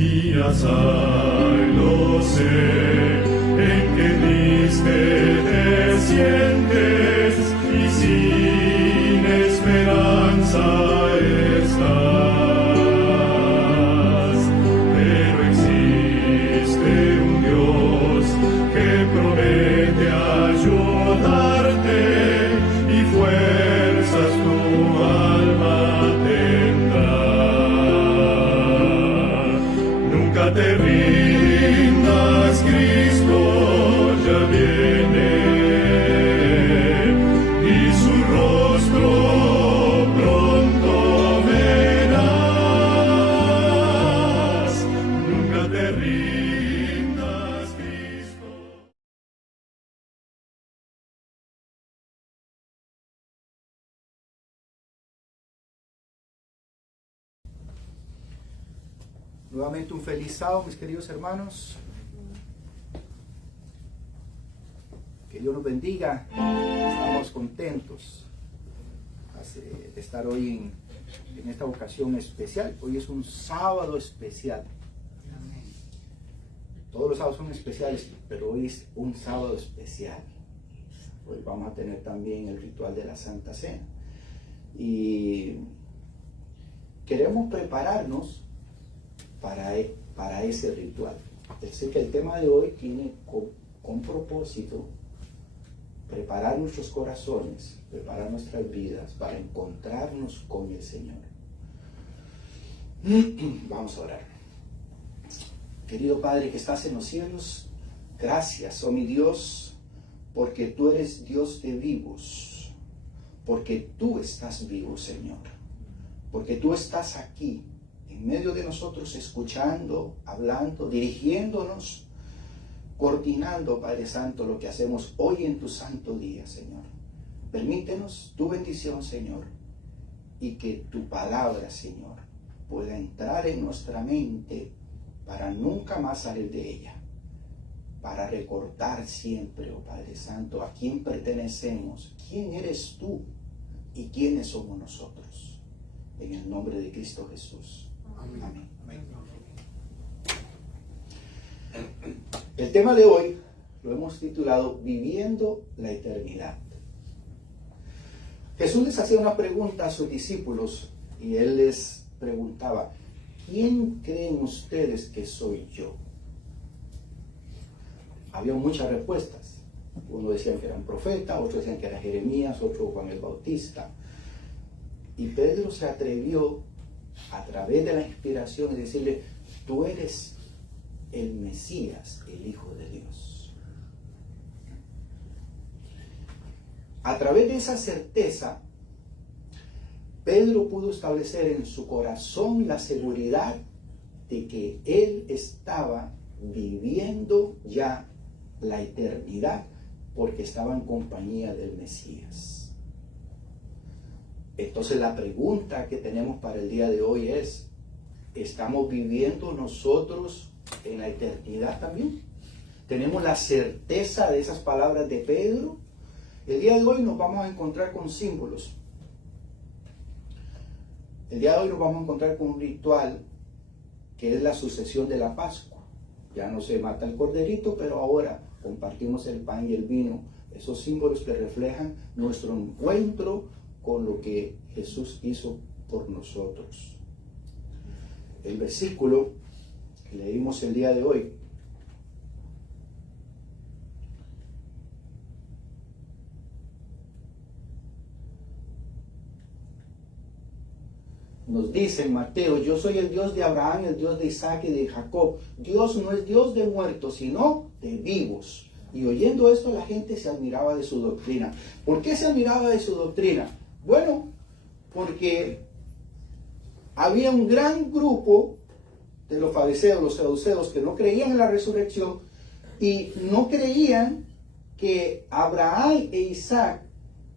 Días hay, lo sé, en que triste te sientes y sin esperanza estás. Pero existe un Dios que promete ayudarte y fuerzas tu alma tendrá. Nunca te rindas, Cristo ya viene, y su rostro pronto verás. Nunca te rindas, Cristo. Nuevamente un feliz sábado, mis queridos hermanos. Que Dios nos bendiga. Estamos contentos de estar hoy en esta ocasión especial. Hoy es un sábado especial. Todos los sábados son especiales, pero hoy es un sábado especial. Hoy vamos a tener también el ritual de la Santa Cena. Y queremos prepararnos para ese ritual. Es decir, que el tema de hoy tiene con propósito preparar nuestros corazones, preparar nuestras vidas para encontrarnos con el Señor. Vamos a orar. Querido Padre que estás en los cielos, gracias, oh mi Dios, porque tú eres Dios de vivos, porque tú estás vivo, Señor, porque tú estás aquí en medio de nosotros, escuchando, hablando, dirigiéndonos, coordinando, Padre Santo, lo que hacemos hoy en tu santo día, Señor. Permítenos tu bendición, Señor, y que tu palabra, Señor, pueda entrar en nuestra mente para nunca más salir de ella, para recordar siempre, oh Padre Santo, a quién pertenecemos, quién eres tú y quiénes somos nosotros. En el nombre de Cristo Jesús. Amén. Amén. El tema de hoy lo hemos titulado Viviendo la Eternidad. Jesús les hacía una pregunta a sus discípulos y él les preguntaba: ¿quién creen ustedes que soy yo? Había muchas respuestas. Unos decían que era un profeta, otros decían que era Jeremías, otro Juan el Bautista. Y Pedro se atrevió a través de la inspiración de decirle: tú eres el Mesías, el Hijo de Dios. A través de esa certeza, Pedro pudo establecer en su corazón la seguridad de que él estaba viviendo ya la eternidad porque estaba en compañía del Mesías. Entonces la pregunta que tenemos para el día de hoy es: ¿estamos viviendo nosotros en la eternidad también? ¿Tenemos la certeza de esas palabras de Pedro? El día de hoy nos vamos a encontrar con símbolos. El día de hoy nos vamos a encontrar con un ritual que es la sucesión de la Pascua. Ya no se mata el corderito, pero ahora compartimos el pan y el vino. Esos símbolos que reflejan nuestro encuentro con lo que Jesús hizo por nosotros. El versículo que leímos el día de hoy nos dice en Mateo: yo soy el Dios de Abraham, el Dios de Isaac y de Jacob. Dios no es Dios de muertos, sino de vivos. Y oyendo esto, la gente se admiraba de su doctrina. ¿Por qué se admiraba de su doctrina? Bueno, porque había un gran grupo de los fariseos, los saduceos, que no creían en la resurrección y no creían que Abraham e Isaac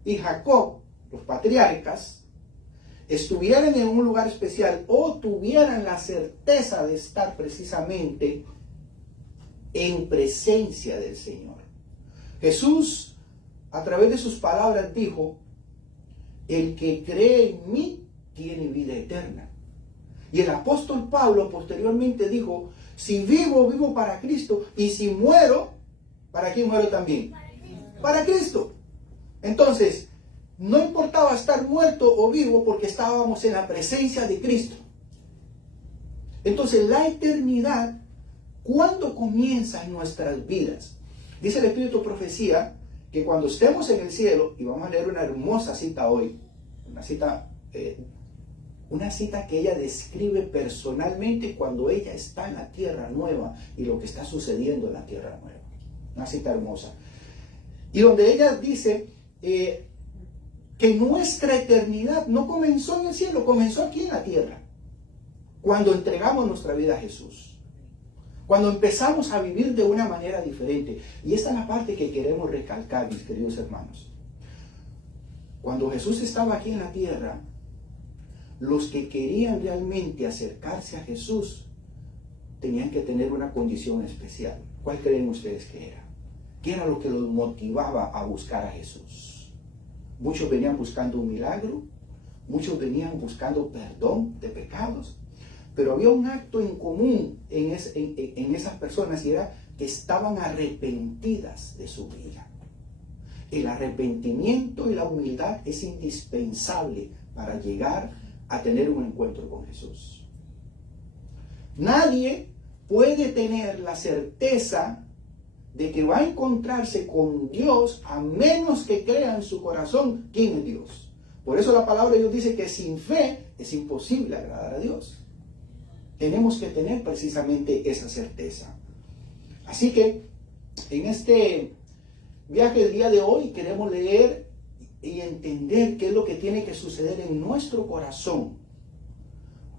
y Jacob, los patriarcas, estuvieran en un lugar especial o tuvieran la certeza de estar precisamente en presencia del Señor. Jesús, a través de sus palabras, dijo: el que cree en mí tiene vida eterna. Y el apóstol Pablo posteriormente dijo, si vivo, vivo para Cristo, y si muero, ¿para quién muero también? Para Cristo. Entonces, no importaba estar muerto o vivo porque estábamos en la presencia de Cristo. Entonces, la eternidad, ¿cuándo comienza en nuestras vidas? Dice el Espíritu de Profecía que cuando estemos en el cielo, y vamos a leer una hermosa cita hoy, una cita que ella describe personalmente cuando ella está en la tierra nueva y lo que está sucediendo en la tierra nueva. Una cita hermosa. Y donde ella dice que nuestra eternidad no comenzó en el cielo, comenzó aquí en la tierra. Cuando entregamos nuestra vida a Jesús. Cuando empezamos a vivir de una manera diferente. Y esta es la parte que queremos recalcar, mis queridos hermanos. Cuando Jesús estaba aquí en la tierra, los que querían realmente acercarse a Jesús tenían que tener una condición especial. ¿Cuál creen ustedes que era? ¿Qué era lo que los motivaba a buscar a Jesús? Muchos venían buscando un milagro, muchos venían buscando perdón de pecados, pero había un acto en común en esas personas y era que estaban arrepentidas de su vida. El arrepentimiento y la humildad es indispensable para llegar a tener un encuentro con Jesús. Nadie puede tener la certeza de que va a encontrarse con Dios a menos que crea en su corazón quién es Dios. Por eso la palabra de Dios dice que sin fe es imposible agradar a Dios. Tenemos que tener precisamente esa certeza. Así que en este viaje del día de hoy queremos leer y entender qué es lo que tiene que suceder en nuestro corazón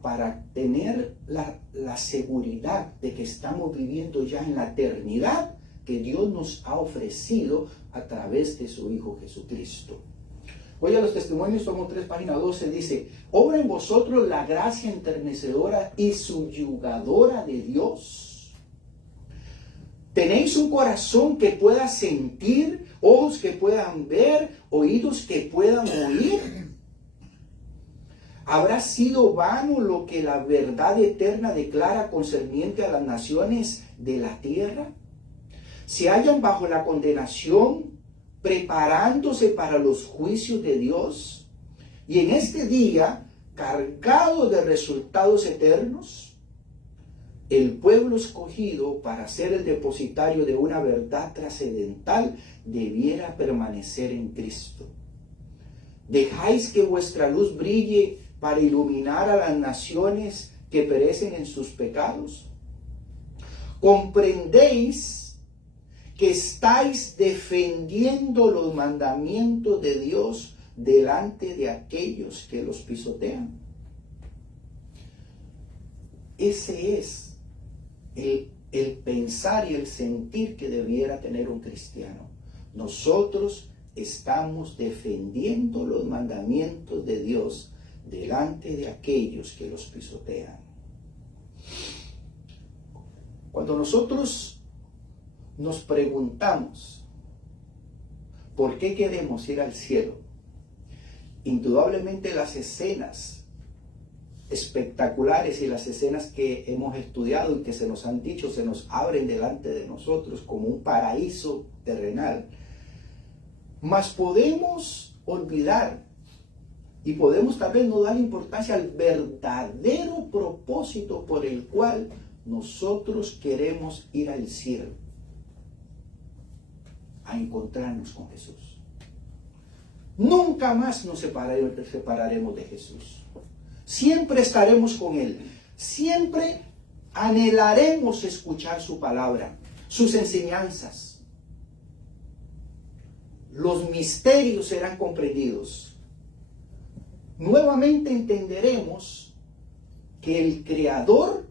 para tener la seguridad de que estamos viviendo ya en la eternidad que Dios nos ha ofrecido a través de su Hijo Jesucristo. Voy a los testimonios, tomo 3, página 12, dice, obra en vosotros la gracia enternecedora y subyugadora de Dios. ¿Tenéis un corazón que pueda sentir, ojos que puedan ver, oídos que puedan oír? ¿Habrá sido vano lo que la verdad eterna declara concerniente a las naciones de la tierra? ¿Se hallan bajo la condenación, preparándose para los juicios de Dios? Y en este día, cargado de resultados eternos, el pueblo escogido para ser el depositario de una verdad trascendental debiera permanecer en Cristo. ¿Dejáis que vuestra luz brille para iluminar a las naciones que perecen en sus pecados? ¿Comprendéis que estáis defendiendo los mandamientos de Dios delante de aquellos que los pisotean? Ese es el pensar y el sentir que debiera tener un cristiano. Nosotros estamos defendiendo los mandamientos de Dios delante de aquellos que los pisotean. Cuando nosotros nos preguntamos por qué queremos ir al cielo, indudablemente las escenas espectaculares y las escenas que hemos estudiado y que se nos han dicho, se nos abren delante de nosotros como un paraíso terrenal. Mas podemos olvidar y podemos tal vez no dar importancia al verdadero propósito por el cual nosotros queremos ir al cielo, a encontrarnos con Jesús. Nunca más nos separaremos de Jesús. Siempre estaremos con Él. Siempre anhelaremos escuchar su palabra, sus enseñanzas. Los misterios serán comprendidos. Nuevamente entenderemos que el Creador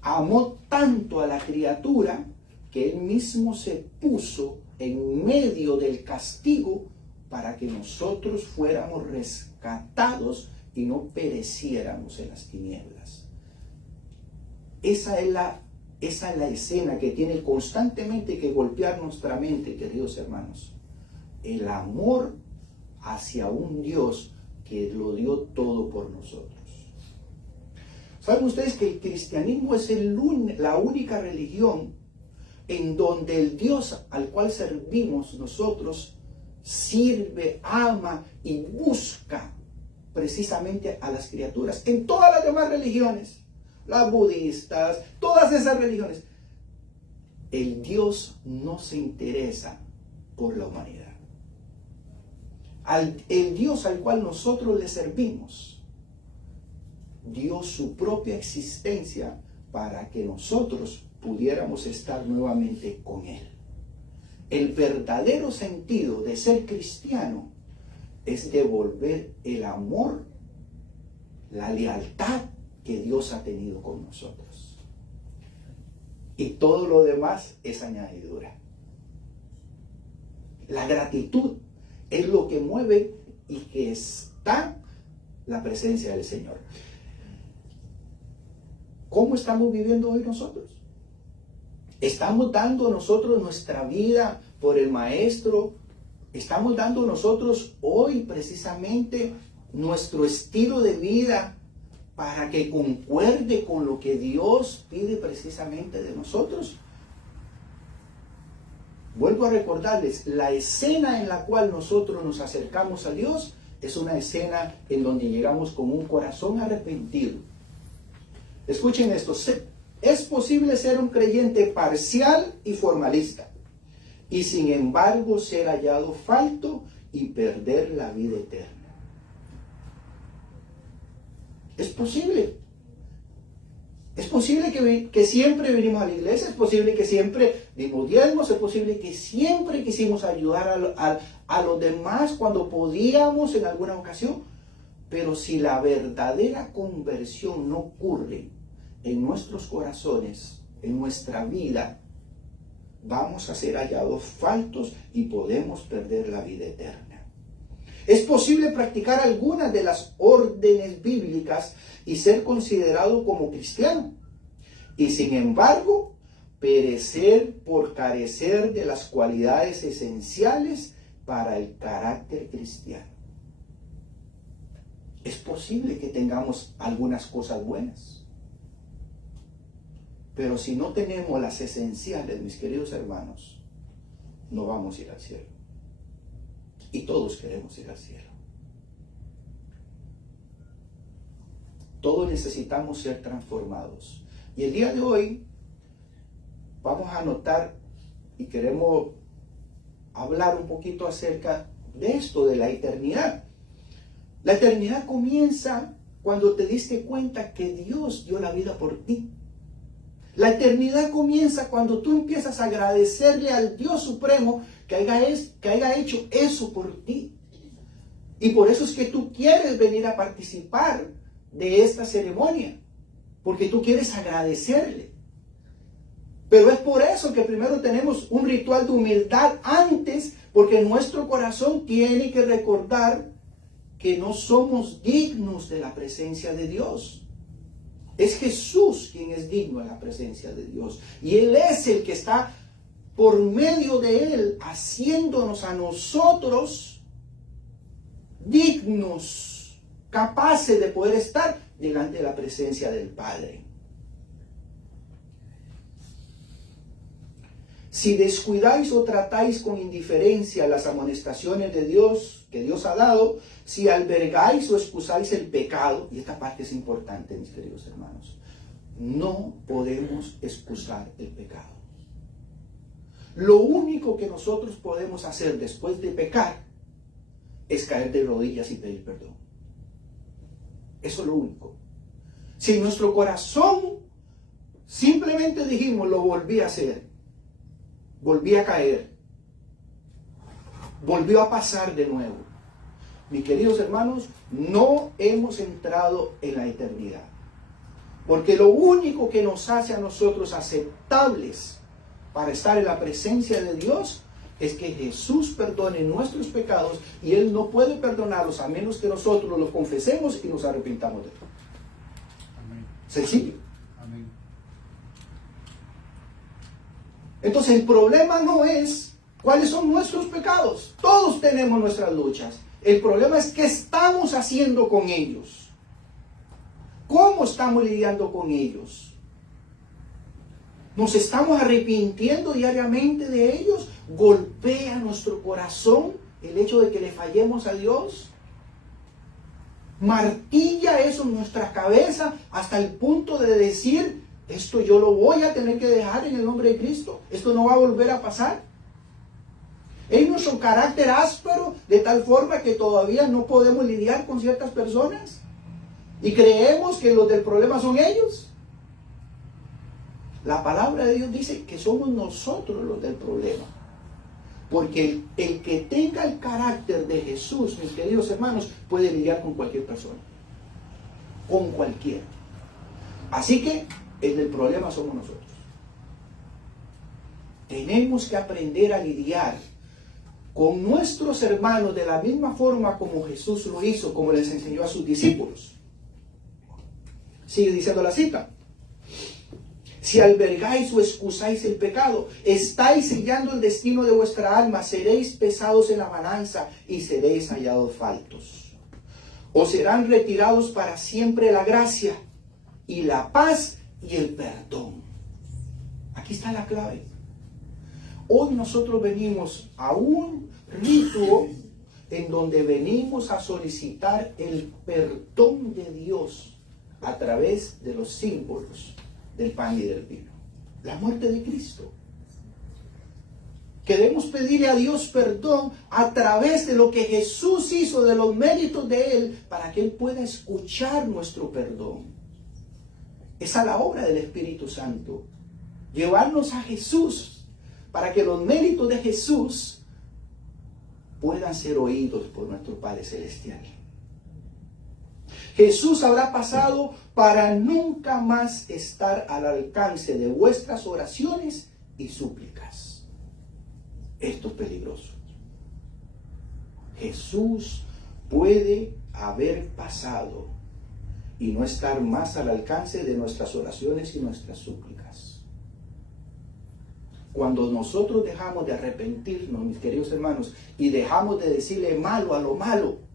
amó tanto a la criatura que Él mismo se puso en medio del castigo para que nosotros fuéramos rescatados y no pereciéramos en las tinieblas. Esa es la escena que tiene constantemente que golpear nuestra mente, queridos hermanos. El amor hacia un Dios que lo dio todo por nosotros. ¿Saben ustedes que el cristianismo es la única religión en donde el Dios al cual servimos nosotros sirve, ama y busca precisamente a las criaturas? En todas las demás religiones, las budistas, todas esas religiones, el Dios no se interesa por la humanidad. El Dios al cual nosotros le servimos dio su propia existencia para que nosotros pudiéramos estar nuevamente con Él. El verdadero sentido de ser cristiano es devolver el amor, la lealtad que Dios ha tenido con nosotros. Y todo lo demás es añadidura. La gratitud es lo que mueve y que está la presencia del Señor. ¿Cómo estamos viviendo hoy nosotros? ¿Estamos dando nosotros nuestra vida por el Maestro? ¿Estamos dando nosotros hoy precisamente nuestro estilo de vida para que concuerde con lo que Dios pide precisamente de nosotros? Vuelvo a recordarles, la escena en la cual nosotros nos acercamos a Dios es una escena en donde llegamos con un corazón arrepentido. Escuchen esto, es posible ser un creyente parcial y formalista y sin embargo ser hallado falto y perder la vida eterna. Es posible. Es posible que siempre venimos a la iglesia, es posible que siempre dimos diezmos, es posible que siempre quisimos ayudar a los demás cuando podíamos en alguna ocasión, pero si la verdadera conversión no ocurre en nuestros corazones, en nuestra vida, vamos a ser hallados faltos y podemos perder la vida eterna. Es posible practicar algunas de las órdenes bíblicas y ser considerado como cristiano, y sin embargo perecer por carecer de las cualidades esenciales para el carácter cristiano. Es posible que tengamos algunas cosas buenas, pero si no tenemos las esenciales, mis queridos hermanos, no vamos a ir al cielo. Y todos queremos ir al cielo. Todos necesitamos ser transformados. Y el día de hoy vamos a notar y queremos hablar un poquito acerca de esto, de la eternidad. La eternidad comienza cuando te diste cuenta que Dios dio la vida por ti. La eternidad comienza cuando tú empiezas a agradecerle al Dios Supremo que haya hecho eso por ti. Y por eso es que tú quieres venir a participar de esta ceremonia, porque tú quieres agradecerle. Pero es por eso que primero tenemos un ritual de humildad antes, porque nuestro corazón tiene que recordar que no somos dignos de la presencia de Dios. Es Jesús quien es digno de la presencia de Dios. Y Él es el que está por medio de Él haciéndonos a nosotros dignos, capaces de poder estar delante de la presencia del Padre. Si descuidáis o tratáis con indiferencia las amonestaciones de Dios que Dios ha dado, si albergáis o excusáis el pecado, y esta parte es importante, mis queridos hermanos, no podemos excusar el pecado. Lo único que nosotros podemos hacer después de pecar es caer de rodillas y pedir perdón. Eso es lo único. Si en nuestro corazón simplemente dijimos, lo volví a hacer, volví a caer, volvió a pasar de nuevo, mis queridos hermanos, no hemos entrado en la eternidad. Porque lo único que nos hace a nosotros aceptables para estar en la presencia de Dios es que Jesús perdone nuestros pecados, y Él no puede perdonarlos a menos que nosotros los confesemos y nos arrepintamos de él. Amén. Sencillo. Amén. Entonces el problema no es cuáles son nuestros pecados. Todos tenemos nuestras luchas. El problema es qué estamos haciendo con ellos. ¿Cómo estamos lidiando con ellos? ¿Nos estamos arrepintiendo diariamente de ellos? ¿Golpea nuestro corazón el hecho de que le fallemos a Dios? ¿Martilla eso en nuestra cabeza hasta el punto de decir, esto yo lo voy a tener que dejar en el nombre de Cristo? ¿Esto no va a volver a pasar? ¿Es nuestro carácter áspero de tal forma que todavía no podemos lidiar con ciertas personas? ¿Y creemos que los del problema son ellos? La palabra de Dios dice que somos nosotros los del problema. Porque el que tenga el carácter de Jesús, mis queridos hermanos, puede lidiar con cualquier persona. Con cualquiera. Así que el del problema somos nosotros. Tenemos que aprender a lidiar con nuestros hermanos de la misma forma como Jesús lo hizo, como les enseñó a sus discípulos. Sigue diciendo la cita. Si albergáis o excusáis el pecado, estáis sellando el destino de vuestra alma, seréis pesados en la balanza y seréis hallados faltos. Os serán retirados para siempre la gracia y la paz y el perdón. Aquí está la clave. Hoy nosotros venimos a un rito en donde venimos a solicitar el perdón de Dios a través de los símbolos del pan y del vino. La muerte de Cristo. Queremos pedirle a Dios perdón a través de lo que Jesús hizo, de los méritos de Él, para que Él pueda escuchar nuestro perdón. Esa es la obra del Espíritu Santo. Llevarnos a Jesús para que los méritos de Jesús puedan ser oídos por nuestro Padre Celestial. Jesús habrá pasado para nunca más estar al alcance de vuestras oraciones y súplicas. Esto es peligroso. Jesús puede haber pasado y no estar más al alcance de nuestras oraciones y nuestras súplicas. Cuando nosotros dejamos de arrepentirnos, mis queridos hermanos, y dejamos de decirle malo a lo malo,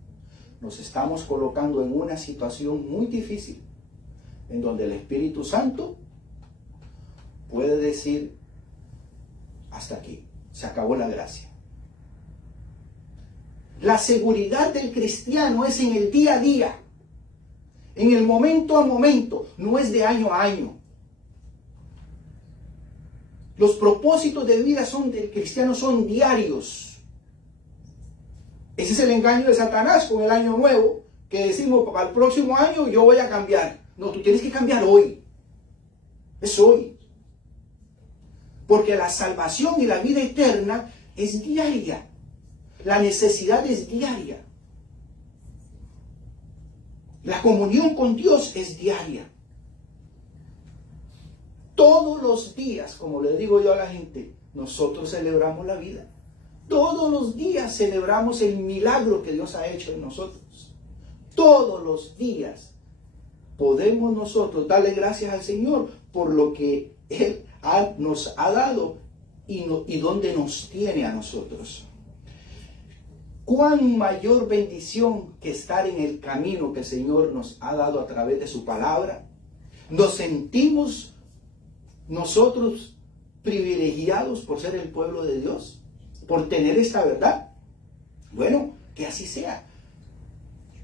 nos estamos colocando en una situación muy difícil, en donde el Espíritu Santo puede decir, hasta aquí, se acabó la gracia. La seguridad del cristiano es en el día a día, en el momento a momento, no es de año a año. Los propósitos de vida del cristiano son diarios. Ese es el engaño de Satanás con el año nuevo, que decimos, para el próximo año yo voy a cambiar. No, tú tienes que cambiar hoy. Es hoy. Porque la salvación y la vida eterna es diaria. La necesidad es diaria. La comunión con Dios es diaria. Todos los días, como le digo yo a la gente, nosotros celebramos la vida. Todos los días celebramos el milagro que Dios ha hecho en nosotros. Todos los días podemos nosotros darle gracias al Señor por lo que Él nos ha dado y donde nos tiene a nosotros. ¿Cuán mayor bendición que estar en el camino que el Señor nos ha dado a través de su palabra? Nos sentimos nosotros privilegiados por ser el pueblo de Dios, por tener esta verdad. Bueno, que así sea.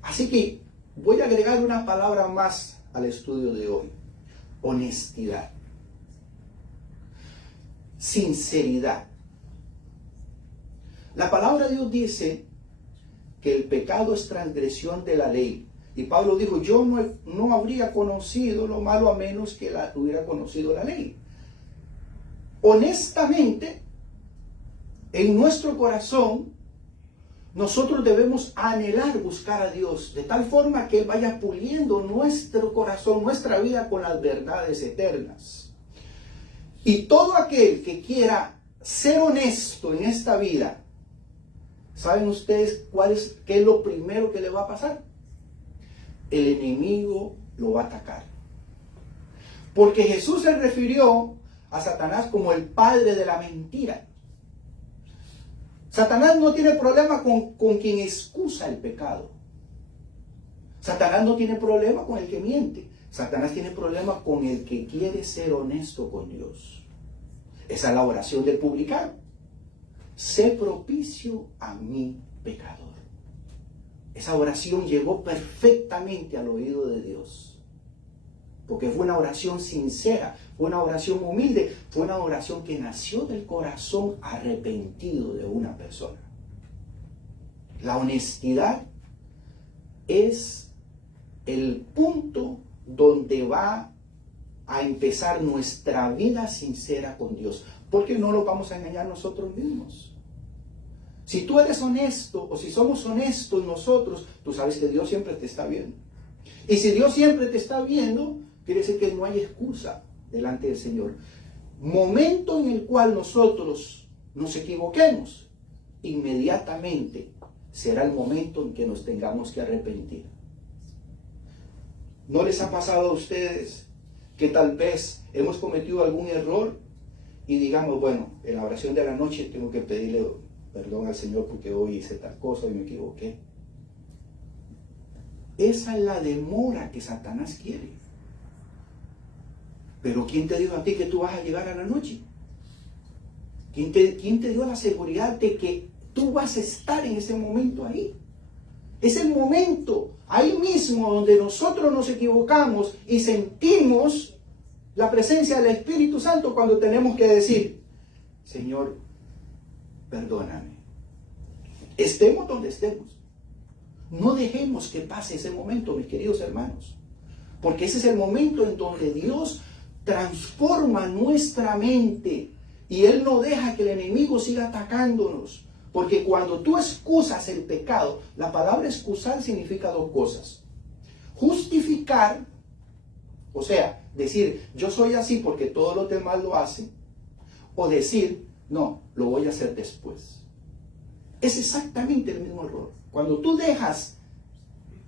Así que voy a agregar una palabra más al estudio de hoy. Honestidad. Sinceridad. La palabra de Dios dice que el pecado es transgresión de la ley. Y Pablo dijo, yo no habría conocido lo malo a menos que hubiera conocido la ley. Honestamente, en nuestro corazón, nosotros debemos anhelar buscar a Dios de tal forma que Él vaya puliendo nuestro corazón, nuestra vida con las verdades eternas. Y todo aquel que quiera ser honesto en esta vida, ¿saben ustedes qué es lo primero que le va a pasar? El enemigo lo va a atacar. Porque Jesús se refirió a Satanás como el padre de la mentira. Satanás no tiene problema con quien excusa el pecado. Satanás no tiene problema con el que miente. Satanás tiene problemas con el que quiere ser honesto con Dios. Esa es la oración del publicano. Sé propicio a mi pecador. Esa oración llegó perfectamente al oído de Dios. Porque fue una oración sincera, fue una oración humilde, fue una oración que nació del corazón arrepentido de una persona. La honestidad es el punto donde va a empezar nuestra vida sincera con Dios. Porque no lo vamos a engañar nosotros mismos. Si tú eres honesto o si somos honestos nosotros, tú sabes que Dios siempre te está viendo. Y si Dios siempre te está viendo, quiere decir que no hay excusa delante del Señor. Momento en el cual nosotros nos equivoquemos, inmediatamente será el momento en que nos tengamos que arrepentir. ¿No les ha pasado a ustedes que tal vez hemos cometido algún error y digamos, bueno, en la oración de la noche tengo que pedirle perdón al Señor porque hoy hice tal cosa y me equivoqué? Esa es la demora que Satanás quiere. Pero ¿quién te dijo a ti que tú vas a llegar a la noche? ¿Quién te dio la seguridad de que tú vas a estar en ese momento ahí? Es el momento, ahí mismo, donde nosotros nos equivocamos y sentimos la presencia del Espíritu Santo cuando tenemos que decir, Señor, perdóname. Estemos donde estemos. No dejemos que pase ese momento, mis queridos hermanos. Porque ese es el momento en donde Dios transforma nuestra mente y Él no deja que el enemigo siga atacándonos. Porque cuando tú excusas el pecado, la palabra excusar significa dos cosas. Justificar, o sea, decir, yo soy así porque todos los demás lo hacen. O decir, no, lo voy a hacer después. Es exactamente el mismo error. Cuando tú dejas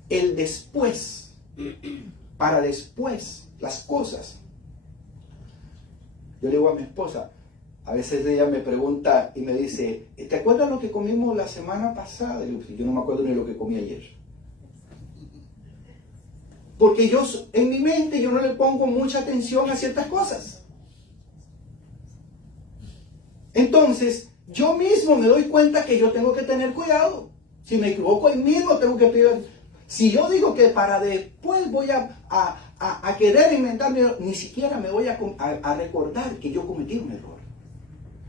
el después para después las cosas. Yo le digo a mi esposa, a veces ella me pregunta y me dice, ¿te acuerdas lo que comimos la semana pasada? Y yo, yo no me acuerdo ni lo que comí ayer. Porque yo, en mi mente, yo no le pongo mucha atención a ciertas cosas. Entonces, yo mismo me doy cuenta que yo tengo que tener cuidado. Si me equivoco ahí mismo, tengo que pedir. Si yo digo que para después voy a querer inventarme, ni siquiera me voy a recordar que yo cometí un error.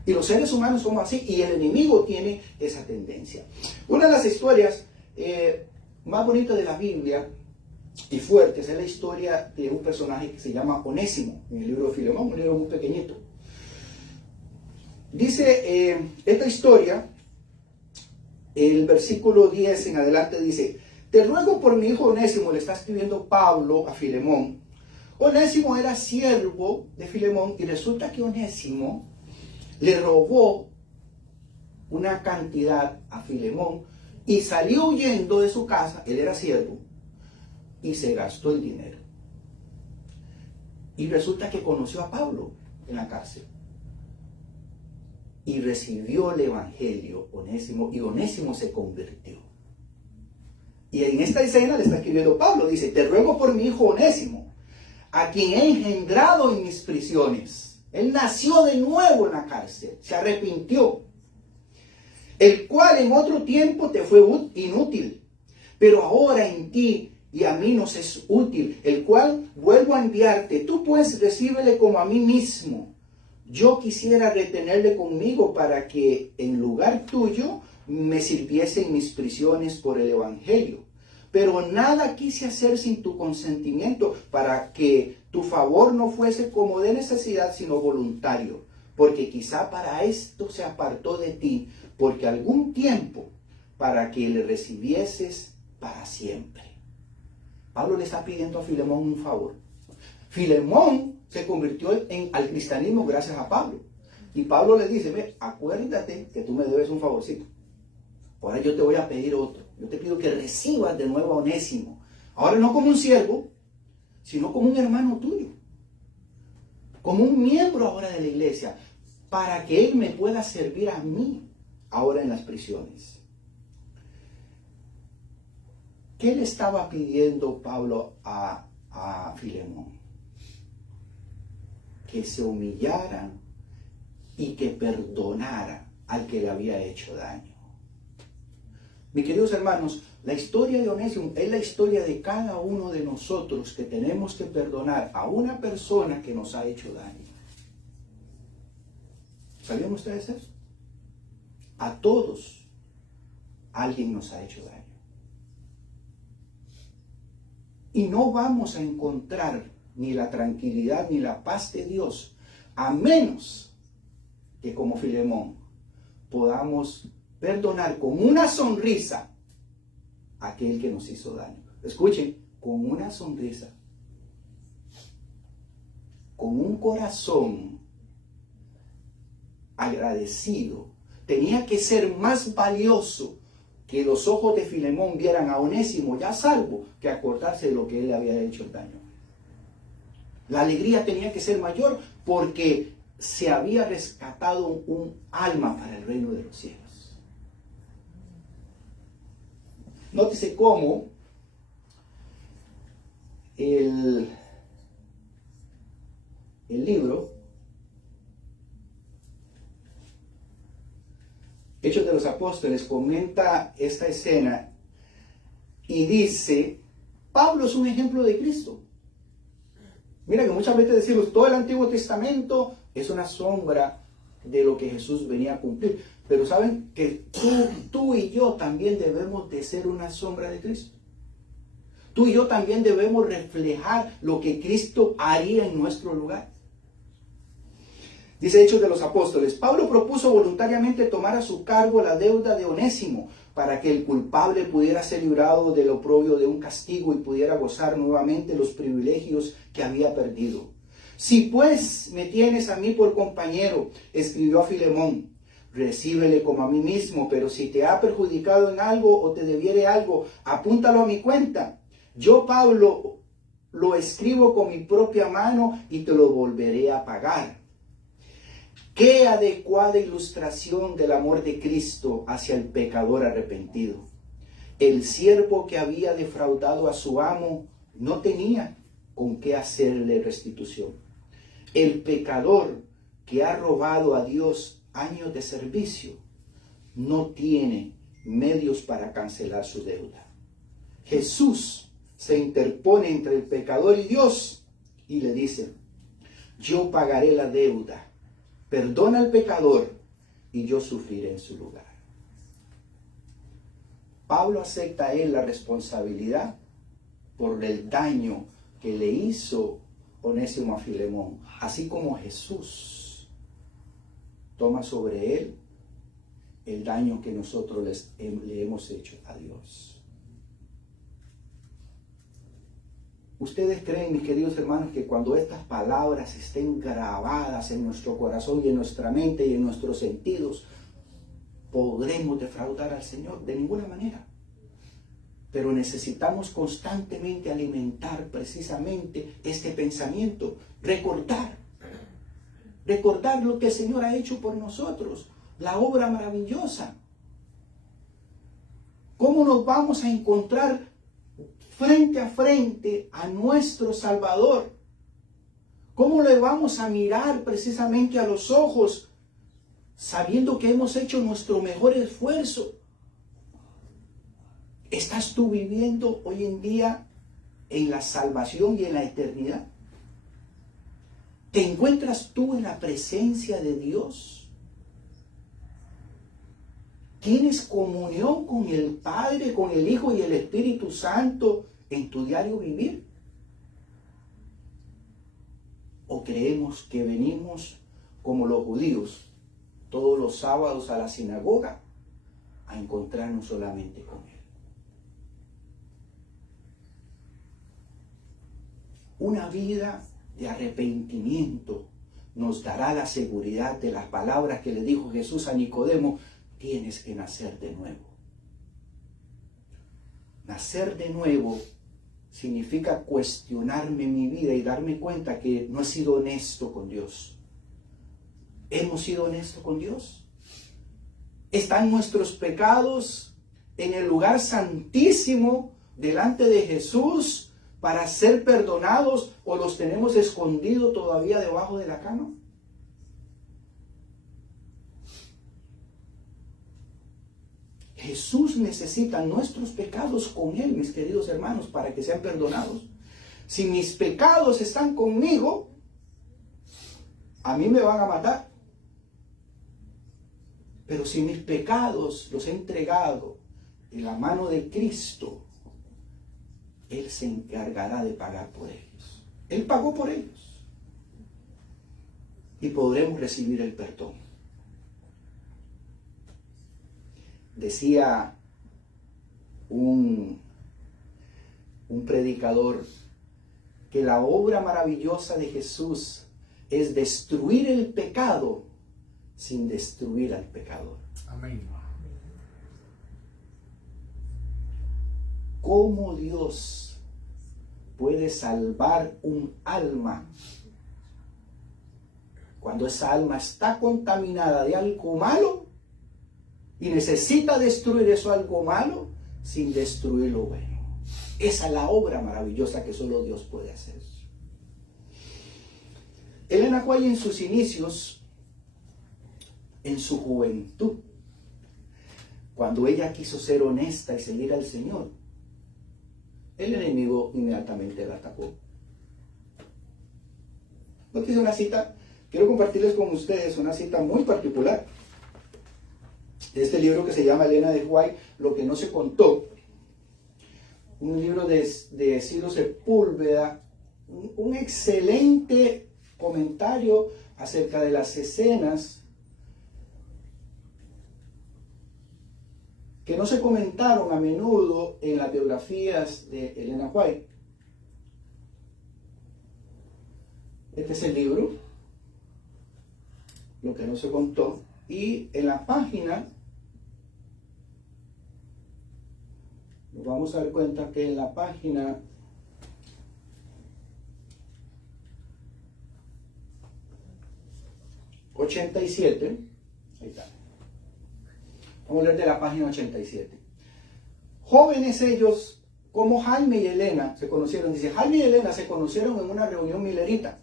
Y los seres humanos somos así, y el enemigo tiene esa tendencia. Una de las historias más bonitas de la Biblia y fuertes es la historia de un personaje que se llama Onésimo, en el libro de Filemón, un libro muy pequeñito. Dice esta historia, el versículo 10 en adelante dice, te ruego por mi hijo Onésimo, le está escribiendo Pablo a Filemón. Onésimo era siervo de Filemón y resulta que Onésimo le robó una cantidad a Filemón y salió huyendo de su casa, él era siervo, y se gastó el dinero. Y resulta que conoció a Pablo en la cárcel. Y recibió el evangelio Onésimo, y Onésimo se convirtió. Y en esta escena le está escribiendo Pablo, dice, te ruego por mi hijo Onésimo, a quien he engendrado en mis prisiones. Él nació de nuevo en la cárcel, se arrepintió. El cual en otro tiempo te fue inútil, pero ahora en ti y a mí nos es útil, el cual vuelvo a enviarte. Tú pues recíbele como a mí mismo. Yo quisiera retenerle conmigo para que en lugar tuyo me sirviese en mis prisiones por el evangelio. Pero nada quise hacer sin tu consentimiento, para que tu favor no fuese como de necesidad, sino voluntario. Porque quizá para esto se apartó de ti, porque algún tiempo, para que le recibieses para siempre. Pablo le está pidiendo a Filemón un favor. Filemón se convirtió al cristianismo gracias a Pablo. Y Pablo le dice, ve, acuérdate que tú me debes un favorcito. Ahora yo te voy a pedir otro. Yo te pido que recibas de nuevo a Onésimo. Ahora no como un siervo, sino como un hermano tuyo. Como un miembro ahora de la iglesia. Para que él me pueda servir a mí ahora en las prisiones. ¿Qué le estaba pidiendo Pablo a a Filemón, que se humillara y que perdonara al que le había hecho daño. Mis queridos hermanos, la historia de Onésimo es la historia de cada uno de nosotros que tenemos que perdonar a una persona que nos ha hecho daño. ¿Sabían ustedes eso? A todos alguien nos ha hecho daño. Y no vamos a encontrar ni la tranquilidad ni la paz de Dios a menos que como Filemón podamos perdonar con una sonrisa a aquel que nos hizo daño. Escuchen, con una sonrisa, con un corazón agradecido. Tenía que ser más valioso que los ojos de Filemón vieran a Onésimo ya salvo que acordarse de lo que él le había hecho el daño. La alegría tenía que ser mayor porque se había rescatado un alma para el reino de los cielos. Nótese cómo el libro Hechos de los Apóstoles comenta esta escena y dice, Pablo es un ejemplo de Cristo. Mira que muchas veces decimos, todo el Antiguo Testamento es una sombra de lo que Jesús venía a cumplir. Pero saben que tú y yo también debemos de ser una sombra de Cristo. Tú y yo también debemos reflejar lo que Cristo haría en nuestro lugar. Dice Hechos de los Apóstoles, Pablo propuso voluntariamente tomar a su cargo la deuda de Onésimo para que el culpable pudiera ser librado del oprobio de un castigo y pudiera gozar nuevamente los privilegios que había perdido. Si pues me tienes a mí por compañero, escribió a Filemón, recíbele como a mí mismo, pero si te ha perjudicado en algo o te debiere algo, apúntalo a mi cuenta. Yo, Pablo, lo escribo con mi propia mano y te lo volveré a pagar. Qué adecuada ilustración del amor de Cristo hacia el pecador arrepentido. El siervo que había defraudado a su amo no tenía con qué hacerle restitución. El pecador que ha robado a Dios años de servicio no tiene medios para cancelar su deuda. Jesús se interpone entre el pecador y Dios y le dice, yo pagaré la deuda. Perdona al pecador y yo sufriré en su lugar. Pablo acepta él la responsabilidad por el daño que le hizo Onésimo a Filemón, así como Jesús toma sobre él el daño que nosotros le hemos hecho a Dios. ¿Ustedes creen, mis queridos hermanos, que cuando estas palabras estén grabadas en nuestro corazón y en nuestra mente y en nuestros sentidos, podremos defraudar al Señor? De ninguna manera. Pero necesitamos constantemente alimentar precisamente este pensamiento, recordar lo que el Señor ha hecho por nosotros, la obra maravillosa. ¿Cómo nos vamos a encontrar frente a frente a nuestro Salvador? ¿Cómo le vamos a mirar precisamente a los ojos sabiendo que hemos hecho nuestro mejor esfuerzo? ¿Estás tú viviendo hoy en día en la salvación y en la eternidad? ¿Te encuentras tú en la presencia de Dios? ¿Tienes comunión con el Padre, con el Hijo y el Espíritu Santo en tu diario vivir? ¿O creemos que venimos como los judíos todos los sábados a la sinagoga a encontrarnos solamente con Él? Una vida de arrepentimiento nos dará la seguridad de las palabras que le dijo Jesús a Nicodemo: tienes que nacer de nuevo. Nacer de nuevo significa cuestionarme mi vida y darme cuenta que no he sido honesto con Dios. ¿Hemos sido honestos con Dios? ¿Están nuestros pecados en el lugar santísimo delante de Jesús para ser perdonados o los tenemos escondidos todavía debajo de la cama? Jesús necesita nuestros pecados con Él, mis queridos hermanos, para que sean perdonados. Si mis pecados están conmigo, a mí me van a matar. Pero si mis pecados los he entregado en la mano de Cristo, Él se encargará de pagar por ellos. Él pagó por ellos. Y podremos recibir el perdón. Decía un predicador que la obra maravillosa de Jesús es destruir el pecado sin destruir al pecador. Amén. ¿Cómo Dios puede salvar un alma cuando esa alma está contaminada de algo malo y necesita destruir eso algo malo sin destruir lo bueno? Esa es la obra maravillosa que solo Dios puede hacer. Elena White, en sus inicios, en su juventud, cuando ella quiso ser honesta y seguir al Señor, el enemigo inmediatamente la atacó. Porque es una cita, quiero compartirles con ustedes una cita muy particular de este libro que se llama Elena de White, Lo que no se contó. Un libro de Ciro Sepúlveda, un excelente comentario acerca de las escenas que no se comentaron a menudo en las biografías de Elena White. Este es el libro, Lo que no se contó, y en la página nos vamos a dar cuenta que en la página 87, ahí está. Vamos a leer de la página 87. Jóvenes ellos, como Jaime y Elena, se conocieron. Dice, Jaime y Elena se conocieron en una reunión milerita.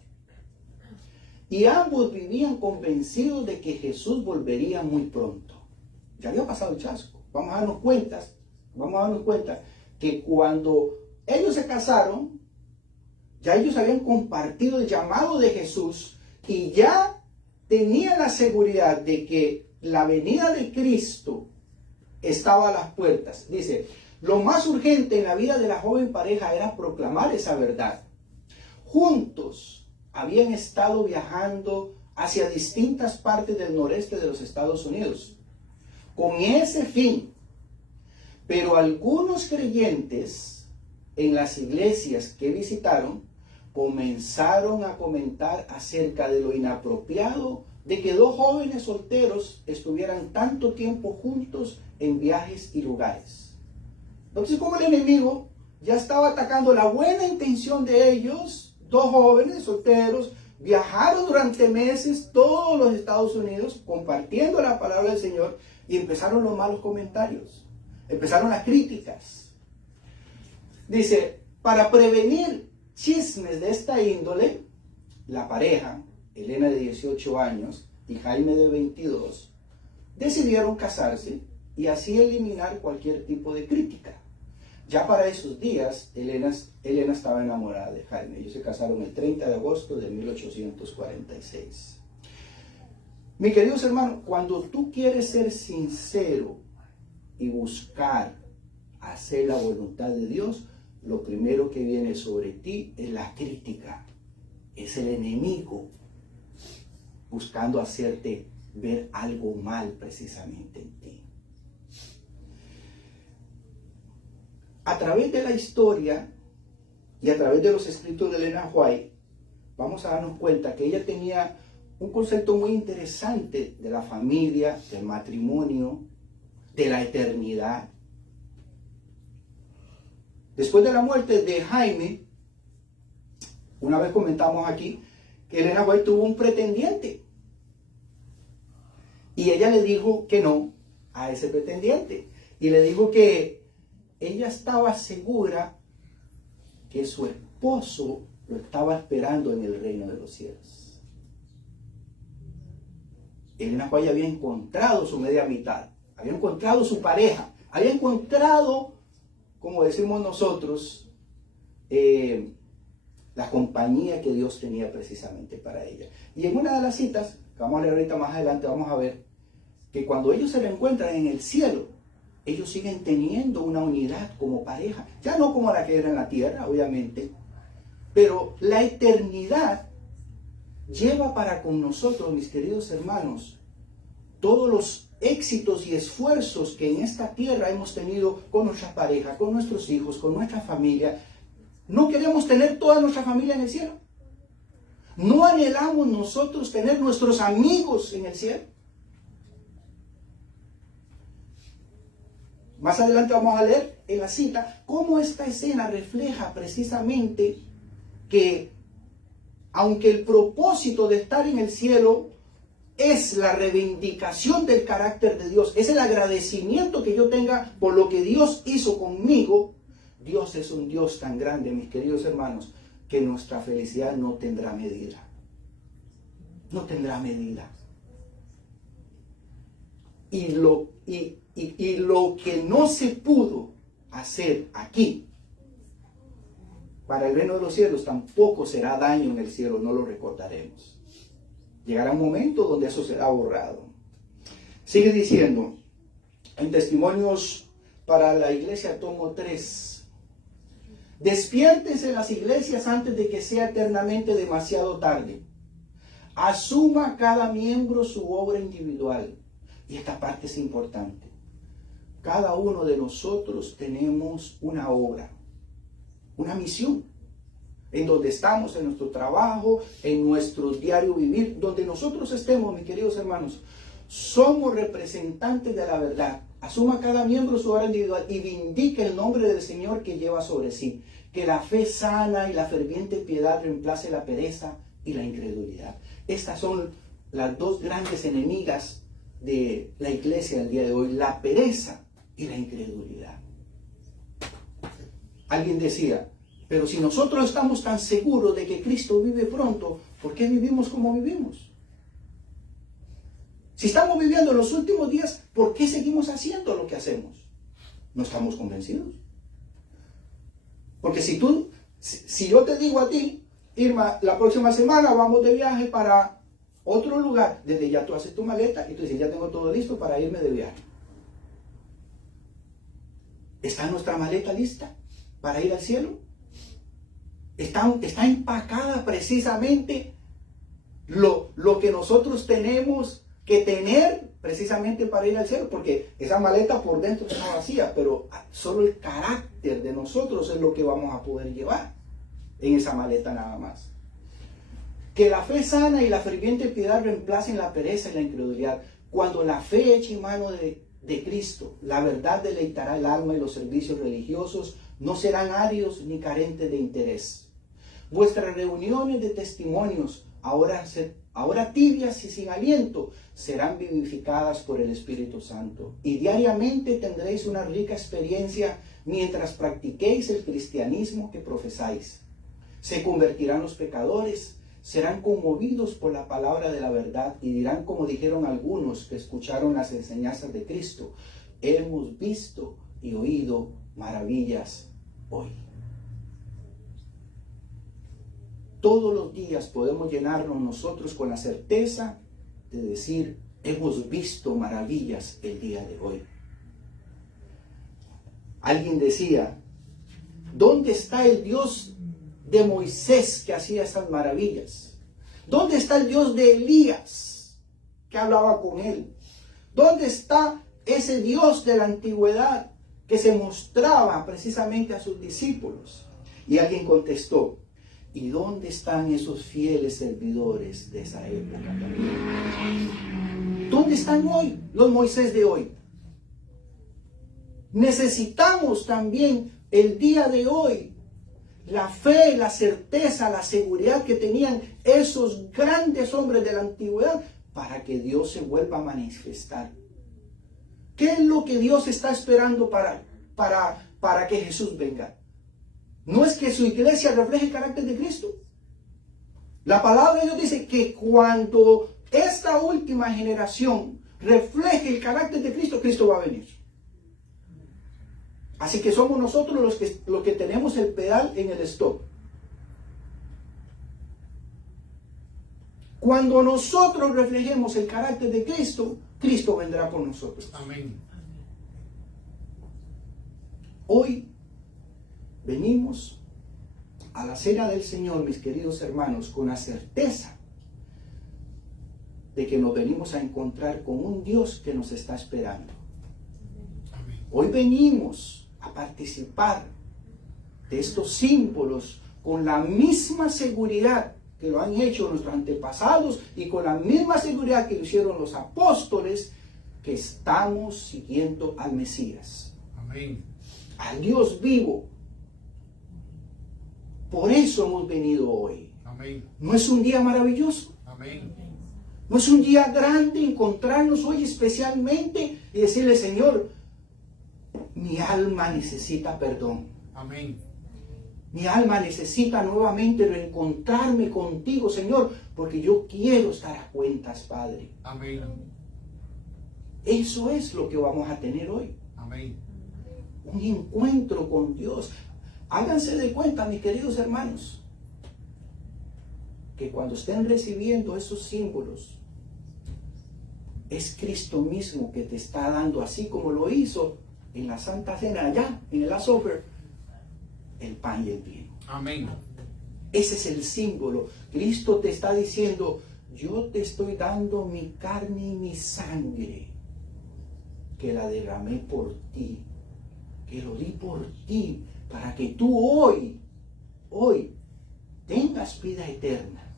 Y ambos vivían convencidos de que Jesús volvería muy pronto. Ya había pasado el chasco. Vamos a darnos cuenta que cuando ellos se casaron, ya ellos habían compartido el llamado de Jesús y ya tenían la seguridad de que la venida de Cristo estaba a las puertas. Dice, lo más urgente en la vida de la joven pareja era proclamar esa verdad. Juntos habían estado viajando hacia distintas partes del noreste de los Estados Unidos con ese fin. Pero algunos creyentes en las iglesias que visitaron comenzaron a comentar acerca de lo inapropiado de que dos jóvenes solteros estuvieran tanto tiempo juntos en viajes y lugares. Entonces, como el enemigo ya estaba atacando la buena intención de ellos, dos jóvenes solteros viajaron durante meses todos los Estados Unidos compartiendo la palabra del Señor, y empezaron los malos comentarios, empezaron las críticas. Dice, para prevenir chismes de esta índole, la pareja, Elena de 18 años y Jaime de 22, decidieron casarse y así eliminar cualquier tipo de crítica. Ya para esos días, Elena estaba enamorada de Jaime. Ellos se casaron el 30 de agosto de 1846. Mis queridos hermanos, cuando tú quieres ser sincero y buscar hacer la voluntad de Dios, lo primero que viene sobre ti es la crítica. Es el enemigo buscando hacerte ver algo mal precisamente en ti. A través de la historia y a través de los escritos de Elena White, vamos a darnos cuenta que ella tenía un concepto muy interesante de la familia, del matrimonio, de la eternidad. Después de la muerte de Jaime, una vez comentamos aquí que Elena White tuvo un pretendiente. Y ella le dijo que no a ese pretendiente. Y le dijo que ella estaba segura que su esposo lo estaba esperando en el reino de los cielos. Elena White había encontrado su media mitad, había encontrado su pareja, había encontrado, como decimos nosotros, la compañía que Dios tenía precisamente para ella. Y en una de las citas, que vamos a leer ahorita más adelante, vamos a ver que cuando ellos se reencuentran en el cielo, ellos siguen teniendo una unidad como pareja, ya no como la que era en la tierra, obviamente, pero la eternidad lleva para con nosotros, mis queridos hermanos, todos los éxitos y esfuerzos que en esta tierra hemos tenido con nuestra pareja, con nuestros hijos, con nuestra familia. ¿No queremos tener toda nuestra familia en el cielo? ¿No anhelamos nosotros tener nuestros amigos en el cielo? Más adelante vamos a leer en la cita cómo esta escena refleja precisamente que aunque el propósito de estar en el cielo es la reivindicación del carácter de Dios, es el agradecimiento que yo tenga por lo que Dios hizo conmigo, Dios es un Dios tan grande, mis queridos hermanos, que nuestra felicidad no tendrá medida. No tendrá medida. Y lo que no se pudo hacer aquí, para el reino de los cielos, tampoco será daño en el cielo, no lo recordaremos. Llegará un momento donde eso será borrado. Sigue diciendo, en Testimonios para la Iglesia, tomo 3. Despiértense las iglesias antes de que sea eternamente demasiado tarde. Asuma cada miembro su obra individual. Y esta parte es importante. Cada uno de nosotros tenemos una obra, una misión, en donde estamos, en nuestro trabajo, en nuestro diario vivir, donde nosotros estemos, mis queridos hermanos, somos representantes de la verdad. Asuma cada miembro su obra individual y vindique el nombre del Señor que lleva sobre sí. Que la fe sana y la ferviente piedad reemplace la pereza y la incredulidad. Estas son las dos grandes enemigas de la iglesia del día de hoy, la pereza y la incredulidad. Alguien decía, pero si nosotros estamos tan seguros de que Cristo vive pronto, ¿por qué vivimos como vivimos? Si estamos viviendo en los últimos días, ¿por qué seguimos haciendo lo que hacemos? ¿No estamos convencidos? Porque si yo te digo a ti, Irma, la próxima semana vamos de viaje para otro lugar, desde ya tú haces tu maleta y tú dices, ya tengo todo listo para irme de viaje. ¿Está nuestra maleta lista para ir al cielo? ¿Está empacada precisamente lo que nosotros tenemos que tener precisamente para ir al cielo? Porque esa maleta por dentro está vacía, pero solo el carácter de nosotros es lo que vamos a poder llevar en esa maleta nada más. Que la fe sana y la ferviente piedad reemplacen la pereza y la incredulidad. Cuando la fe eche mano de Cristo, la verdad deleitará el alma y los servicios religiosos no serán áridos ni carentes de interés. Vuestras reuniones de testimonios, ahora tibias y sin aliento, serán vivificadas por el Espíritu Santo. Y diariamente tendréis una rica experiencia mientras practiquéis el cristianismo que profesáis. Se convertirán los pecadores, serán conmovidos por la palabra de la verdad y dirán como dijeron algunos que escucharon las enseñanzas de Cristo: hemos visto y oído maravillas hoy. Todos los días podemos llenarnos nosotros con la certeza de decir, hemos visto maravillas el día de hoy. Alguien decía, ¿dónde está el Dios de Moisés que hacía esas maravillas? ¿Dónde está el Dios de Elías que hablaba con él? ¿Dónde está ese Dios de la antigüedad que se mostraba precisamente a sus discípulos? Y alguien contestó, ¿y dónde están esos fieles servidores de esa época también? ¿Dónde están hoy los Moisés de hoy? Necesitamos también el día de hoy la fe, la certeza, la seguridad que tenían esos grandes hombres de la antigüedad para que Dios se vuelva a manifestar. ¿Qué es lo que Dios está esperando para que Jesús venga? ¿No es que su iglesia refleje el carácter de Cristo? La palabra de Dios dice que cuando esta última generación refleje el carácter de Cristo, Cristo va a venir. Así que somos nosotros los que tenemos el pedal en el stop. Cuando nosotros reflejemos el carácter de Cristo, Cristo vendrá por nosotros. Amén. Hoy venimos a la cena del Señor, mis queridos hermanos, con la certeza de que nos venimos a encontrar con un Dios que nos está esperando. Amén. Hoy venimos a participar de estos símbolos con la misma seguridad que lo han hecho nuestros antepasados y con la misma seguridad que lo hicieron los apóstoles, que estamos siguiendo al Mesías, Amén. al Dios vivo. Por eso hemos venido hoy. Amén. ¿No es un día maravilloso? Amén. ¿No es un día grande encontrarnos hoy especialmente y decirle, Señor, mi alma necesita perdón? Amén. Mi alma necesita nuevamente reencontrarme contigo, Señor, porque yo quiero estar a cuentas, Padre. Amén. Eso es lo que vamos a tener hoy. Amén. Un encuentro con Dios. Háganse de cuenta, mis queridos hermanos, que cuando estén recibiendo esos símbolos, es Cristo mismo que te está dando, así como lo hizo en la Santa Cena allá, en el Last Supper, el pan y el vino. Amén. Ese es el símbolo. Cristo te está diciendo, yo te estoy dando mi carne y mi sangre, que la derramé por ti, que lo di por ti, para que tú hoy tengas vida eterna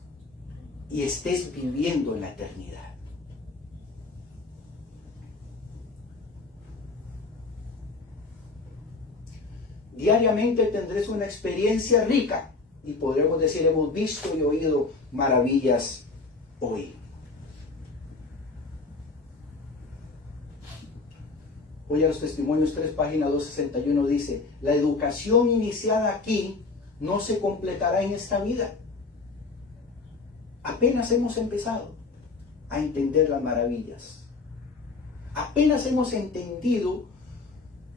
y estés viviendo en la eternidad. Diariamente tendréis una experiencia rica y podremos decir, hemos visto y oído maravillas hoy. Hoy a los testimonios 3, página 261 dice, la educación iniciada aquí no se completará en esta vida. Apenas hemos empezado a entender las maravillas. Apenas hemos entendido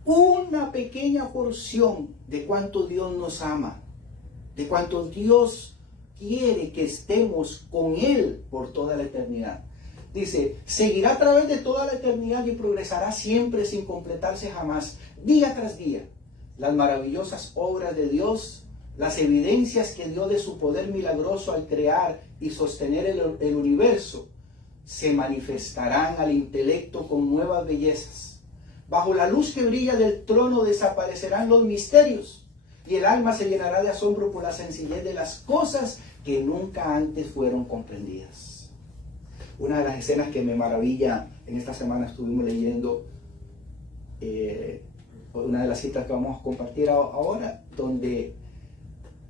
una pequeña porción de cuánto Dios nos ama, de cuánto Dios quiere que estemos con Él por toda la eternidad. Dice, seguirá a través de toda la eternidad y progresará siempre sin completarse jamás, día tras día. Las maravillosas obras de Dios, las evidencias que dio de su poder milagroso al crear y sostener el universo, se manifestarán al intelecto con nuevas bellezas. Bajo la luz que brilla del trono desaparecerán los misterios y el alma se llenará de asombro por la sencillez de las cosas que nunca antes fueron comprendidas. Una de las escenas que me maravilla, en esta semana estuvimos leyendo una de las citas que vamos a compartir ahora, donde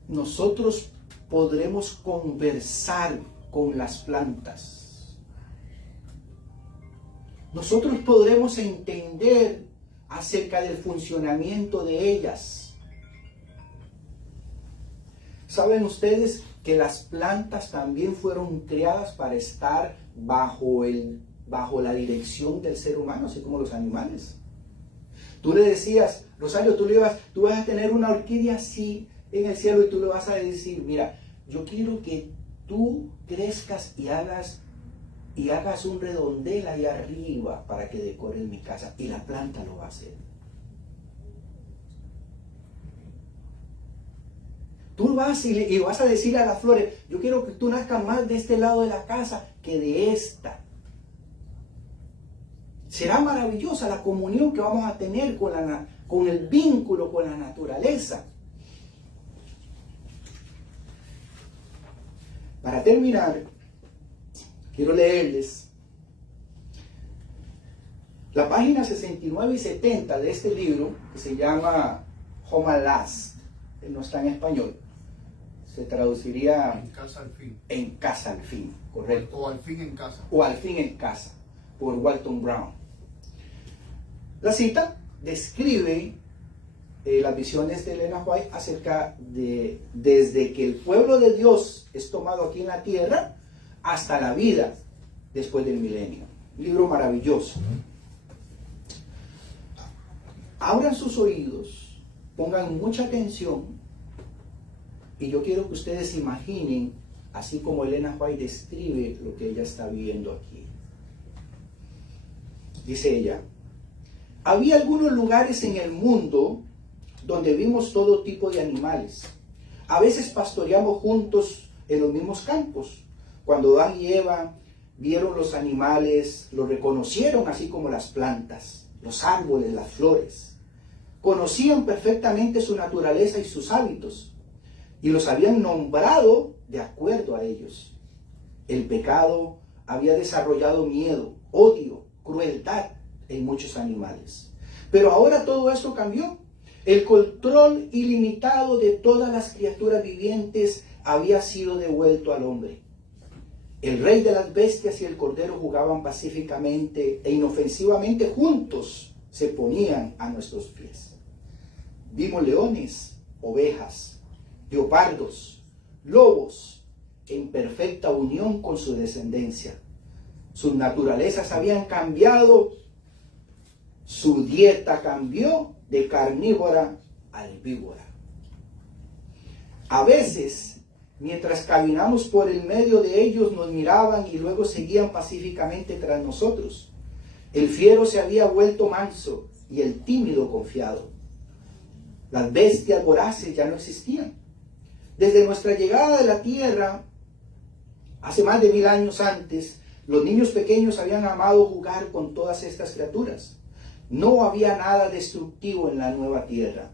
nosotros podremos conversar con las plantas. Nosotros podremos entender acerca del funcionamiento de ellas. ¿Saben ustedes que las plantas también fueron creadas para estar bajo la dirección del ser humano, así como los animales? Tú le decías, Rosario, tú vas a tener una orquídea así en el cielo y tú le vas a decir, mira, yo quiero que tú crezcas y hagas un redondel ahí arriba para que decores mi casa, y la planta lo va a hacer. Tú vas y vas a decirle a las flores, yo quiero que tú nazcas más de este lado de la casa que de esta. Será maravillosa la comunión que vamos a tener con el vínculo con la naturaleza. Para terminar, quiero leerles la página 69 y 70 de este libro, que se llama Home at Last. No está en español. Se traduciría En casa al fin. en casa al fin, correcto. O al fin en casa. O al fin en casa, por Walton Brown. La cita describe las visiones de Elena White acerca de desde que el pueblo de Dios es tomado aquí en la tierra hasta la vida después del milenio. Un libro maravilloso. Abran sus oídos, pongan mucha atención y yo quiero que ustedes imaginen, así como Elena White describe lo que ella está viendo aquí. Dice ella: había algunos lugares en el mundo donde vimos todo tipo de animales. A veces pastoreamos juntos en los mismos campos. Cuando Adán y Eva vieron los animales, los reconocieron así como las plantas, los árboles, las flores. Conocían perfectamente su naturaleza y sus hábitos y los habían nombrado de acuerdo a ellos. El pecado había desarrollado miedo, odio, crueldad en muchos animales. Pero ahora todo esto cambió. El control ilimitado de todas las criaturas vivientes había sido devuelto al hombre. El rey de las bestias y el cordero jugaban pacíficamente e inofensivamente juntos, se ponían a nuestros pies. Vimos leones, ovejas, leopardos, lobos, en perfecta unión con su descendencia. Sus naturalezas habían cambiado, su dieta cambió de carnívora a herbívora. A veces, mientras caminamos por el medio de ellos, nos miraban y luego seguían pacíficamente tras nosotros. El fiero se había vuelto manso y el tímido confiado. Las bestias voraces ya no existían. Desde nuestra llegada de la tierra, hace más de 1000 años antes, los niños pequeños habían amado jugar con todas estas criaturas. No había nada destructivo en la nueva tierra.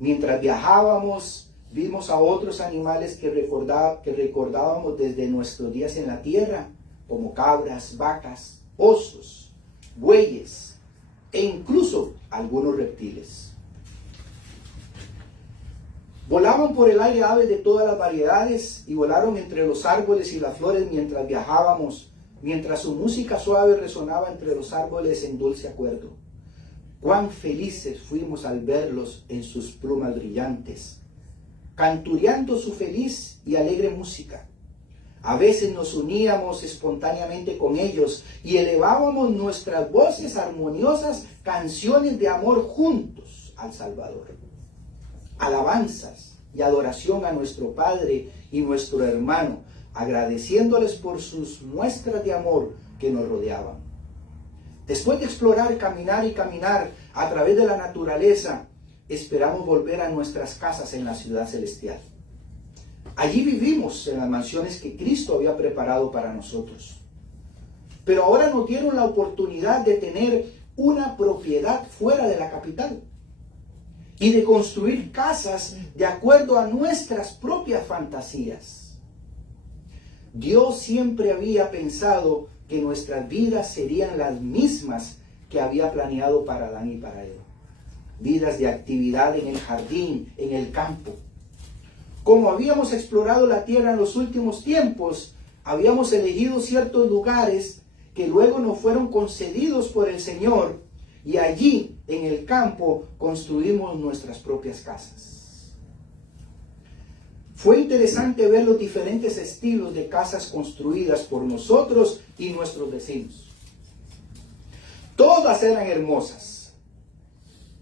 Mientras viajábamos, vimos a otros animales que recordábamos desde nuestros días en la tierra, como cabras, vacas, osos, bueyes e incluso algunos reptiles. Volaban por el aire aves de todas las variedades y volaron entre los árboles y las flores mientras viajábamos, mientras su música suave resonaba entre los árboles en dulce acuerdo. Cuán felices fuimos al verlos en sus plumas brillantes, cantureando su feliz y alegre música. A veces nos uníamos espontáneamente con ellos y elevábamos nuestras voces armoniosas, canciones de amor juntos al Salvador. Alabanzas y adoración a nuestro Padre y nuestro hermano, agradeciéndoles por sus muestras de amor que nos rodeaban. Después de explorar, caminar y caminar a través de la naturaleza, esperamos volver a nuestras casas en la ciudad celestial. Allí vivimos en las mansiones que Cristo había preparado para nosotros. Pero ahora nos dieron la oportunidad de tener una propiedad fuera de la capital y de construir casas de acuerdo a nuestras propias fantasías. Dios siempre había pensado que nuestras vidas serían las mismas que había planeado para Adán y para Eva. Vidas de actividad en el jardín, en el campo. Como habíamos explorado la tierra en los últimos tiempos, habíamos elegido ciertos lugares que luego nos fueron concedidos por el Señor y allí, en el campo, construimos nuestras propias casas. Fue interesante ver los diferentes estilos de casas construidas por nosotros y nuestros vecinos. Todas eran hermosas.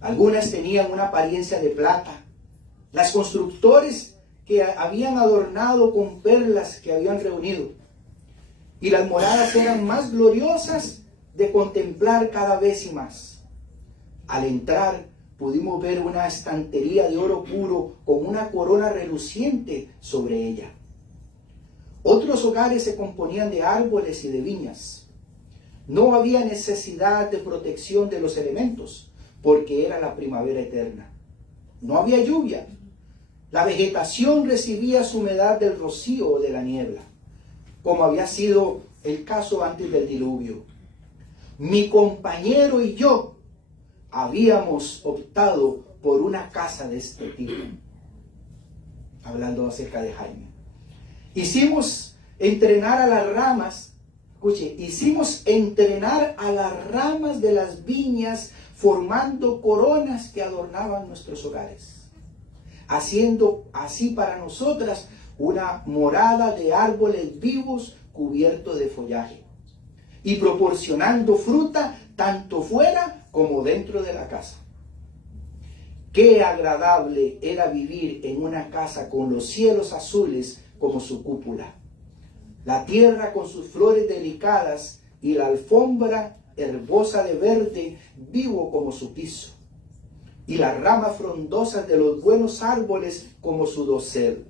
Algunas tenían una apariencia de plata. Las constructores que habían adornado con perlas que habían reunido. Y las moradas eran más gloriosas de contemplar cada vez y más. Al entrar, pudimos ver una estantería de oro puro con una corona reluciente sobre ella. Otros hogares se componían de árboles y de viñas. No había necesidad de protección de los elementos, porque era la primavera eterna. No había lluvia. La vegetación recibía su humedad del rocío o de la niebla, como había sido el caso antes del diluvio. Mi compañero y yo habíamos optado por una casa de este tipo. Hablando acerca de Jaime. Hicimos entrenar a las ramas de las viñas formando coronas que adornaban nuestros hogares, haciendo así para nosotras una morada de árboles vivos cubiertos de follaje, y proporcionando fruta tanto fuera como dentro de la casa. Qué agradable era vivir en una casa con los cielos azules como su cúpula, la tierra con sus flores delicadas y la alfombra herbosa de verde vivo como su piso, y las ramas frondosas de los buenos árboles como su dosel.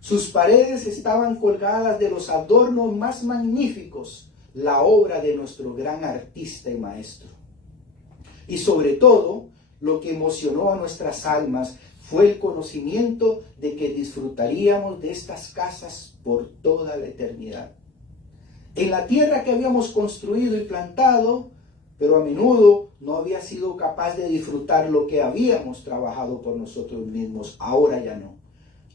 Sus paredes estaban colgadas de los adornos más magníficos, la obra de nuestro gran artista y maestro. Y sobre todo, lo que emocionó a nuestras almas fue el conocimiento de que disfrutaríamos de estas casas por toda la eternidad. En la tierra que habíamos construido y plantado, pero a menudo no había sido capaz de disfrutar lo que habíamos trabajado por nosotros mismos. Ahora ya no.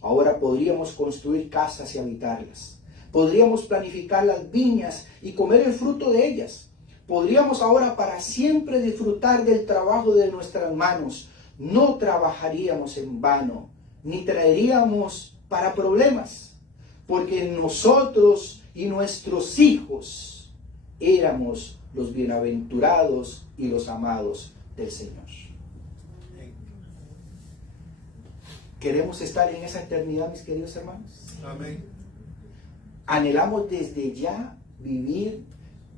Ahora podríamos construir casas y habitarlas. Podríamos planificar las viñas y comer el fruto de ellas. Podríamos ahora para siempre disfrutar del trabajo de nuestras manos. No trabajaríamos en vano, ni traeríamos para problemas, porque nosotros y nuestros hijos éramos los bienaventurados y los amados del Señor. ¿Queremos estar en esa eternidad, mis queridos hermanos? Amén. ¿Anhelamos desde ya vivir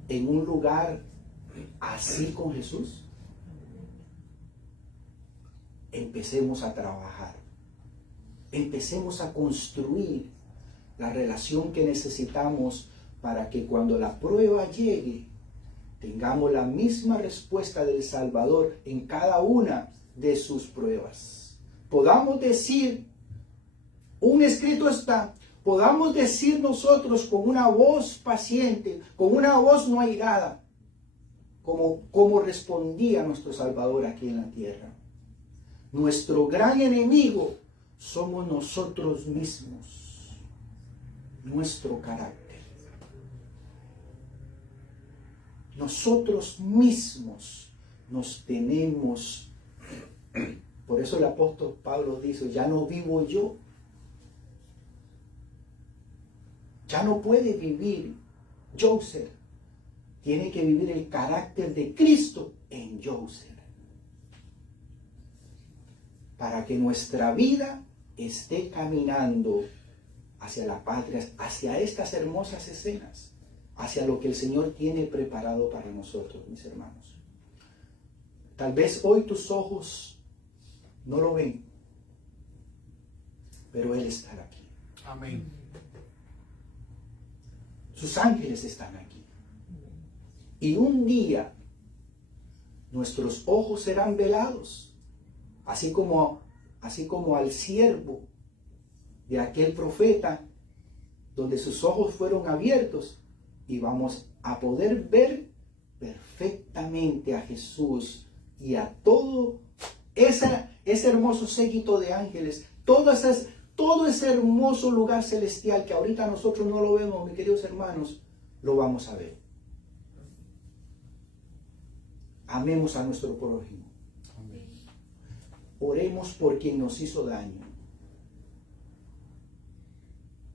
en un lugar así con Jesús? Empecemos a trabajar. Empecemos a construir la relación que necesitamos para que cuando la prueba llegue, tengamos la misma respuesta del Salvador en cada una de sus pruebas. Podamos decir, un escrito está, podamos decir nosotros con una voz paciente, con una voz no airada, como respondía nuestro Salvador aquí en la tierra. Nuestro gran enemigo somos nosotros mismos, nuestro carácter. Nosotros mismos nos tenemos. Por eso el apóstol Pablo dice, ya no vivo yo. Ya no puede vivir Joseph. Tiene que vivir el carácter de Cristo en Joseph. Para que nuestra vida esté caminando hacia la patria, hacia estas hermosas escenas, hacia lo que el Señor tiene preparado para nosotros, mis hermanos. Tal vez hoy tus ojos no lo ven, pero Él está aquí. Amén. Sus ángeles están aquí. Y un día nuestros ojos serán velados, así como al siervo de aquel profeta, donde sus ojos fueron abiertos, y vamos a poder ver perfectamente a Jesús y a todo ese hermoso séquito de ángeles, todo ese hermoso lugar celestial que ahorita nosotros no lo vemos, mis queridos hermanos, lo vamos a ver. Amemos a nuestro prójimo. Amén. Oremos por quien nos hizo daño.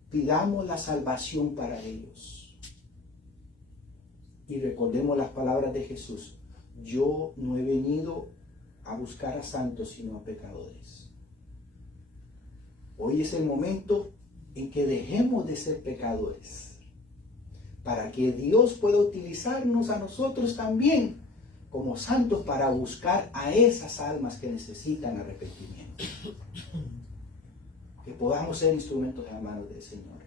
Pidamos la salvación para ellos. Y recordemos las palabras de Jesús. Yo no he venido a buscar a santos, sino a pecadores. Hoy es el momento en que dejemos de ser pecadores, para que Dios pueda utilizarnos a nosotros también como santos para buscar a esas almas que necesitan arrepentimiento. Que podamos ser instrumentos de las manos del Señor.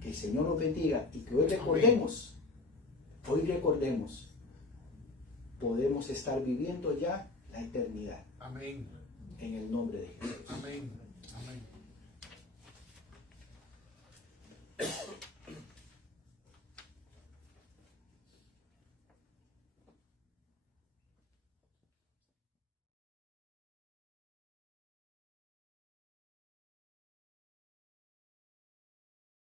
Que el Señor nos bendiga y que hoy recordemos, podemos estar viviendo ya la eternidad. Amén. En el nombre de Jesús. Amén. Amén.